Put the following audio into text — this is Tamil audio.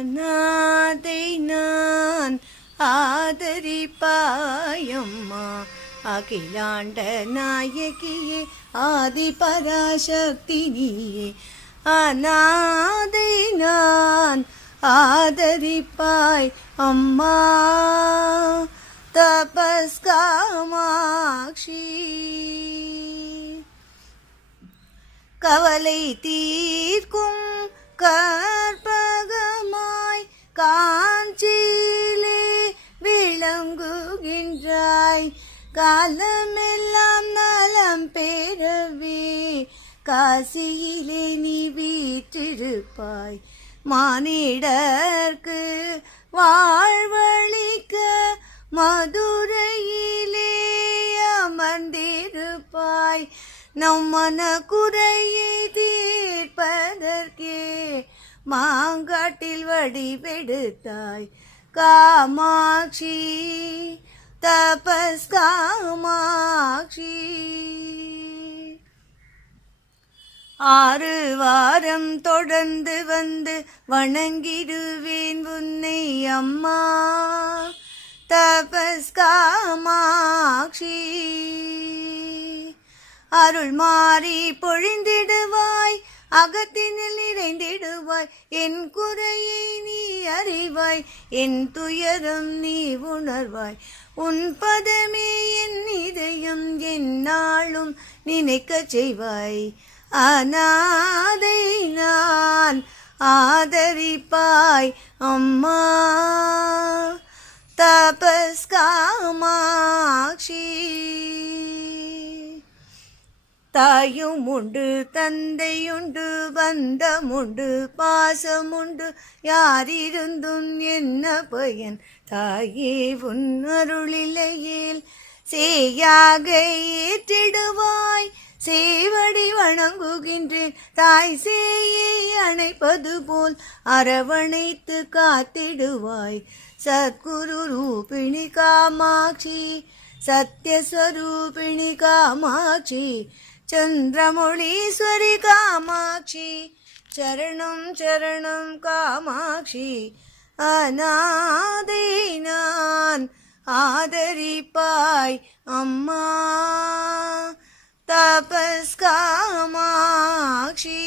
அநாதை நான் ஆதரிப்பாயம்மா அகிலாண்ட நாயகியே ஆதிபராசக்தி நீயே. அநாதை நான் ஆதரிப்பாய் அம்மா தபஸ்காமாட்சி. கவலை தீர்க்கும் கற்பகமாய் காஞ்சியிலே விளங்குகின்றாய். காலமெல்லாம் நலம் பெறவே காசியிலே நீ வீற்றிருப்பாய். மானிடர்க்கு வாழ்வழிக்க மதுரையிலே அமர்ந்திருப்பாய். நம் மன குறையை தீர்ப்பதற்கே மாங்காட்டில் வடிவெடுத்தாய். காமாட்சி தபஸ் காமாட்சி. 6 வாரம் தொடர்ந்து வந்து வணங்கிடுவேன் உன்னை அம்மா தபஸ் காமாட்சி. அருள் மாறி பொழிந்திடுவாய், அகத்தினில் நிறைந்திடுவாய். என் குறையை நீ அறிவாய், என் துயரம் நீ உணர்வாய். உன் பதமே என் இதயம் எந்நாளும் நினைக்கச் செய்வாய். அநாதை நான் ஆதரிப்பாய் அம்மா தபஸ் காமாட்சி. தாயும் உண்டு, தந்தையுண்டு, பந்தமுண்டு, பாசமுண்டு, யாரிருந்தும் என்ன பயன்? தாயே உன் அருளிலையேல் சேயாக ஏற்றிடுவாய். சேவடி வணங்குகின்றேன், தாய் சேயை அணைப்பது போல் அரவணைத்து காத்திடுவாய். சத்குரு ரூபிணி காமாட்சி, சத்யஸ்வரூபிணி காமாட்சி, சந்திரமொழீஸ்வரி காமாட்சி, சரணம் சரணம் காமாட்சி. அநாதை நான் ஆதரிப்பாய் அம்மா தபஸ் காமாட்சி.